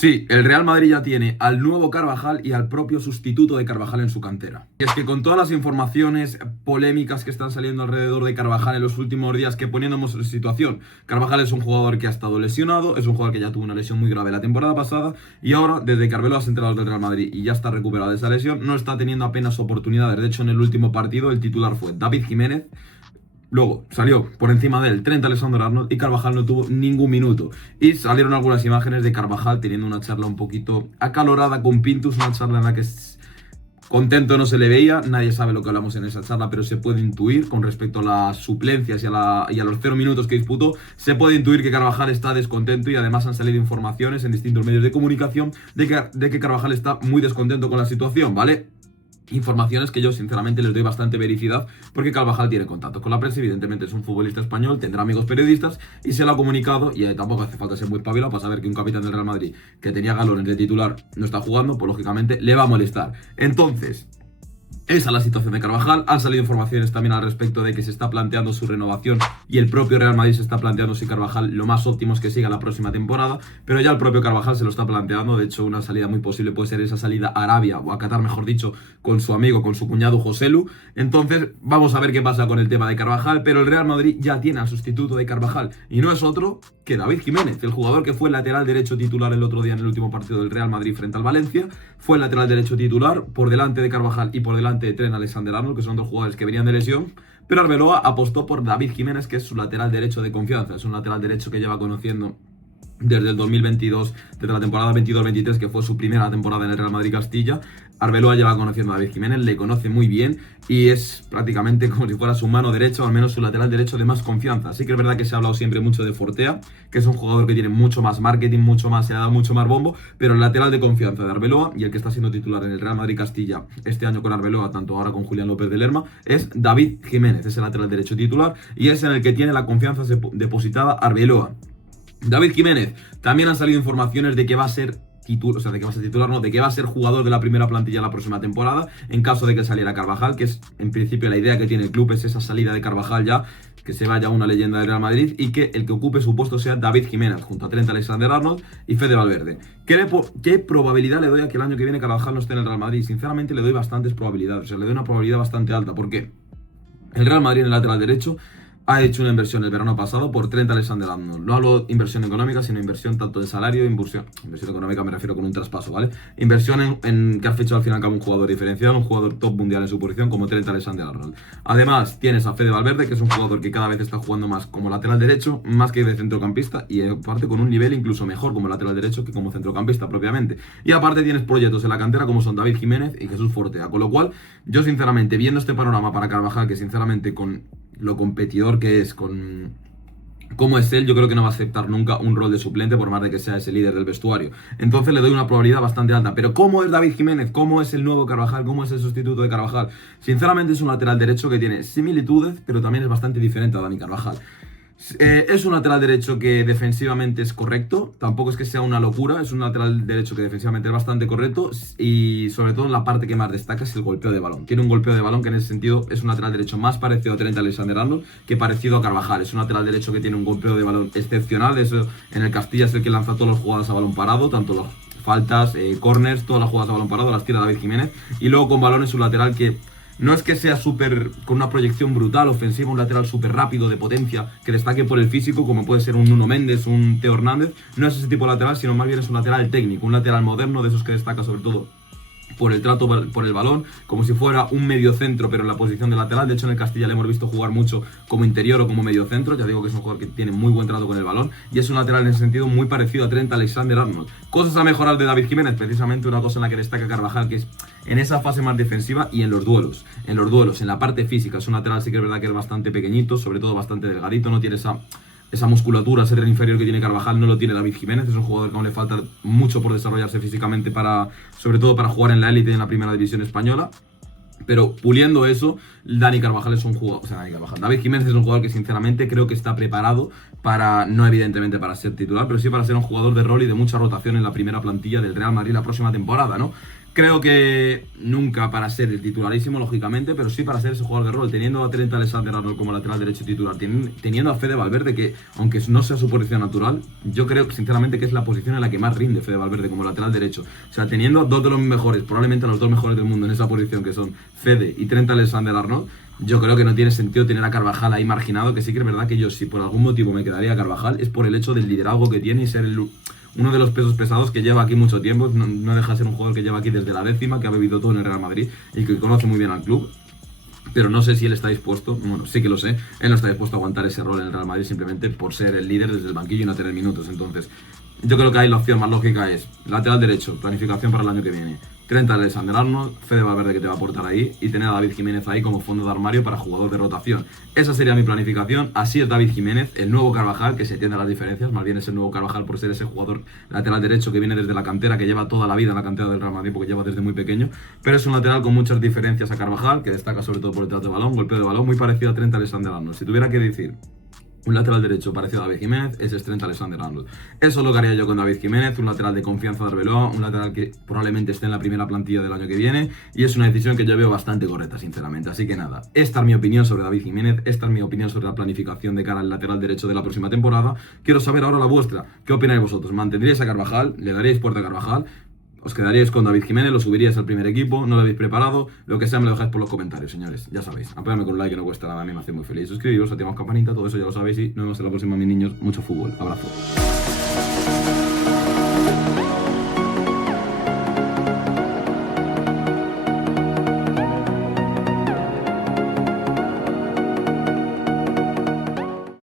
Sí, el Real Madrid ya tiene al nuevo Carvajal y al propio sustituto de Carvajal en su cantera. Y es que con todas las informaciones polémicas que están saliendo alrededor de Carvajal en los últimos días, que poniéndonos en situación, Carvajal es un jugador que ha estado lesionado, es un jugador que ya tuvo una lesión muy grave la temporada pasada y ahora, desde que Arbeloa se ha enterado del Real Madrid y ya está recuperado de esa lesión, no está teniendo apenas oportunidades. De hecho, en el último partido el titular fue David Jiménez. Luego salió por encima de él Trent Alexander-Arnold y Carvajal no tuvo ningún minuto. Y salieron algunas imágenes de Carvajal teniendo una charla un poquito acalorada con Pintus, una charla en la que contento no se le veía. Nadie sabe lo que hablamos en esa charla, pero se puede intuir con respecto a las suplencias y a los 0 minutos que disputó. Se puede intuir que Carvajal está descontento y además han salido informaciones en distintos medios de comunicación de que Carvajal está muy descontento con la situación, ¿vale? Informaciones que yo sinceramente les doy bastante vericidad porque Carvajal tiene contacto con la prensa, evidentemente es un futbolista español, tendrá amigos periodistas y se lo ha comunicado y tampoco hace falta ser muy espabilado para saber que un capitán del Real Madrid que tenía galones de titular no está jugando, pues lógicamente le va a molestar. Entonces, esa es la situación de Carvajal. Han salido informaciones también al respecto de que se está planteando su renovación y el propio Real Madrid se está planteando si Carvajal lo más óptimo es que siga la próxima temporada, pero ya el propio Carvajal se lo está planteando. De hecho, una salida muy posible puede ser esa salida a Arabia o a Qatar, mejor dicho, con su amigo, con su cuñado Joselu. Entonces, vamos a ver qué pasa con el tema de Carvajal, pero el Real Madrid ya tiene al sustituto de Carvajal y no es otro que David Jiménez, el jugador que fue lateral derecho titular el otro día en el último partido del Real Madrid frente al Valencia. Fue el lateral derecho titular por delante de Carvajal y por delante de Trent Alexander-Arnold, que son dos jugadores que venían de lesión, pero Arbeloa apostó por David Jiménez, que es su lateral derecho de confianza. Es un lateral derecho que lleva conociendo desde el 2022, desde la temporada 22-23, que fue su primera temporada en el Real Madrid Castilla. Arbeloa lleva conociendo a David Jiménez, le conoce muy bien y es prácticamente como si fuera su mano derecha, o al menos su lateral derecho de más confianza. Así que es verdad que se ha hablado siempre mucho de Fortea, que es un jugador que tiene mucho más marketing, se ha dado mucho más bombo, pero el lateral de confianza de Arbeloa y el que está siendo titular en el Real Madrid Castilla este año con Arbeloa, tanto ahora con Julián López de Lerma, es David Jiménez, es el lateral derecho titular y es en el que tiene la confianza depositada Arbeloa. David Jiménez, también han salido informaciones de que va a ser de que va a ser jugador de la primera plantilla la próxima temporada en caso de que saliera Carvajal, que es en principio la idea que tiene el club, es esa salida de Carvajal ya, que se vaya una leyenda del Real Madrid y que el que ocupe su puesto sea David Jiménez junto a Trent Alexander-Arnold y Fede Valverde. ¿Qué probabilidad le doy a que el año que viene Carvajal no esté en el Real Madrid? Sinceramente le doy bastantes probabilidades, le doy una probabilidad bastante alta. ¿Por qué? El Real Madrid en el lateral derecho ha hecho una inversión el verano pasado por Trent Alexander-Arnold. No hablo de inversión económica, sino inversión tanto de salario, inversión económica me refiero con un traspaso, ¿vale? Inversión en que ha fichado al final como un jugador diferenciado, un jugador top mundial en su posición como Trent Alexander-Arnold. Además, tienes a Fede Valverde, que es un jugador que cada vez está jugando más como lateral derecho, más que de centrocampista, y aparte con un nivel incluso mejor como lateral derecho que como centrocampista propiamente. Y aparte tienes proyectos en la cantera como son David Jiménez y Jesús Fortea, con lo cual, yo sinceramente, viendo este panorama para Carvajal, que sinceramente con lo competidor que es, con cómo es él, yo creo que no va a aceptar nunca un rol de suplente por más de que sea ese líder del vestuario. Entonces le doy una probabilidad bastante alta. Pero ¿cómo es David Jiménez? ¿Cómo es el nuevo Carvajal? ¿Cómo es el sustituto de Carvajal? Sinceramente es un lateral derecho que tiene similitudes, pero también es bastante diferente a Dani Carvajal. Es un lateral derecho que defensivamente es correcto, tampoco es que sea una locura, es un lateral derecho que defensivamente es bastante correcto y sobre todo en la parte que más destaca es el golpeo de balón. Tiene un golpeo de balón que en ese sentido es un lateral derecho más parecido a Trent Alexander-Arnold que parecido a Carvajal. Es un lateral derecho que tiene un golpeo de balón excepcional, de eso en el Castilla es el que lanza todas las jugadas a balón parado, tanto las faltas, corners, todas las jugadas a balón parado las tira David Jiménez y luego con balón es un lateral que no es que sea súper con una proyección brutal, ofensiva, un lateral súper rápido, de potencia, que destaque por el físico, como puede ser un Nuno Méndez, un Teo Hernández. No es ese tipo de lateral, sino más bien es un lateral técnico, un lateral moderno, de esos que destaca sobre todo por el trato por el balón, como si fuera un mediocentro, pero en la posición de lateral. De hecho, en el Castilla le hemos visto jugar mucho como interior o como mediocentro. Ya digo que es un jugador que tiene muy buen trato con el balón y es un lateral en ese sentido muy parecido a Trent Alexander-Arnold. Cosas a mejorar de David Jiménez, precisamente una cosa en la que destaca Carvajal, que es en esa fase más defensiva y en los duelos. En la parte física, es un lateral sí que es verdad que es bastante pequeñito, sobre todo bastante delgadito, no tiene esa musculatura, ese tren inferior que tiene Carvajal, no lo tiene David Jiménez. Es un jugador que aún le falta mucho por desarrollarse físicamente, sobre todo para jugar en la élite y en la primera división española. Pero puliendo eso, David Jiménez es un jugador que sinceramente creo que está preparado para, no evidentemente para ser titular, pero sí para ser un jugador de rol y de mucha rotación en la primera plantilla del Real Madrid la próxima temporada, ¿no? Creo que nunca para ser el titularísimo, lógicamente, pero sí para ser ese jugador de rol, teniendo a Trent Alexander-Arnold como lateral derecho titular, teniendo a Fede Valverde, que aunque no sea su posición natural, yo creo sinceramente que es la posición en la que más rinde Fede Valverde como lateral derecho. O sea, teniendo dos de los mejores, probablemente los dos mejores del mundo en esa posición, que son Fede y Trent Alexander-Arnold, yo creo que no tiene sentido tener a Carvajal ahí marginado, que sí que es verdad que yo, si por algún motivo me quedaría a Carvajal, es por el hecho del liderazgo que tiene y ser uno de los pesos pesados que lleva aquí mucho tiempo. No deja de ser un jugador que lleva aquí desde la 10ª, que ha bebido todo en el Real Madrid y que conoce muy bien al club. Pero no sé si él está dispuesto, bueno, sí que lo sé, él no está dispuesto a aguantar ese rol en el Real Madrid simplemente por ser el líder desde el banquillo y no tener minutos. Entonces, yo creo que ahí la opción más lógica es lateral derecho, planificación para el año que viene. Trent Alexander-Arnold, Fede Valverde que te va a aportar ahí y tener a David Jiménez ahí como fondo de armario para jugador de rotación. Esa sería mi planificación. Así es David Jiménez, el nuevo Carvajal, que se entiende las diferencias, más bien es el nuevo Carvajal por ser ese jugador lateral derecho que viene desde la cantera, que lleva toda la vida en la cantera del Real Madrid porque lleva desde muy pequeño, pero es un lateral con muchas diferencias a Carvajal, que destaca sobre todo por el trato de balón, golpeo de balón, muy parecido a Trent Alexander-Arnold. Si tuviera que decir un lateral derecho parecido a David Jiménez, ese es Trent Alexander-Arnold. Eso es lo que haría yo con David Jiménez, un lateral de confianza de Arbeloa, un lateral que probablemente esté en la primera plantilla del año que viene, y es una decisión que yo veo bastante correcta, sinceramente. Así que nada, esta es mi opinión sobre David Jiménez, esta es mi opinión sobre la planificación de cara al lateral derecho de la próxima temporada. Quiero saber ahora la vuestra. ¿Qué opináis vosotros? ¿Mantendríais a Carvajal? ¿Le daríais puerta a Carvajal? ¿Os quedaríais con David Jiménez? ¿Lo subiríais al primer equipo? ¿No lo habéis preparado? Lo que sea me lo dejáis por los comentarios, señores. Ya sabéis. Apoyadme con un like que no cuesta nada, a mí me hace muy feliz. Suscribiros, activamos campanita, todo eso ya lo sabéis y nos vemos en la próxima, mis niños. Mucho fútbol. Abrazo.